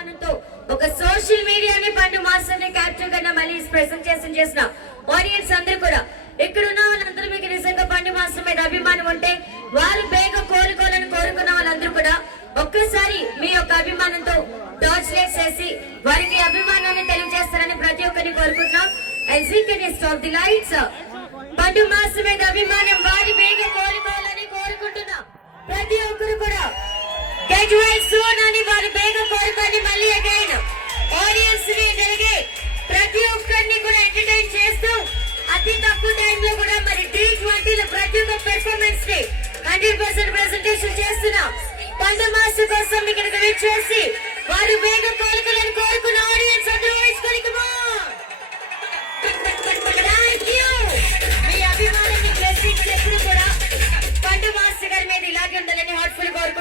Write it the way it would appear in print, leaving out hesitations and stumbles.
అభిమానంతో ఒక సోషల్ మీడియాని పండు మాస్టర్ ని క్యాప్చర్ కన్నా మళ్ళీ ప్రెజెంటేషన్ చేసిన ఆడియన్స్ అందరూ కూడా ఇక్కడ ఉన్న వాళ్ళందరూ మీకు నిజంగా పండు మాస్టర్ మీద అభిమానం ఉంటే వారు బేగా కోలుకోవాలని కోరుకున్న వాళ్ళందరూ కూడా ఒక్కసారి మీ యొక్క అభిమానంతో టార్చ్ లైట్ చేసి వారికి అభిమానాన్ని తెలియజేస్తారని ప్రతి ఒక్కరిని కోరుకుంటున్నాం. And sequence of the lights. పండు మాస్టర్ మీద అభిమానం వారి బేగా కోలుకోవాలని కోరుకుంటున్నాం. ప్రతి ఒక్కరు కూడా get well soon అని వారి బేగా కోరుకొని మళ్ళీ అగైన్ ఆడియన్స్ ని జరిగే ప్రతి ఒక్కరిని కూడా ఎంటర్టైన్ చేస్తూ అతి తక్కువ టైంలో కూడా మరి T20 ప్రతి ఒక్క పెర్ఫార్మెన్స్ ని 100% ప్రెజెంటేషన్ చేస్తున్నాం. పండు మాస్టర్ కోసం ఇక్కడికి వెయిట్ చేసి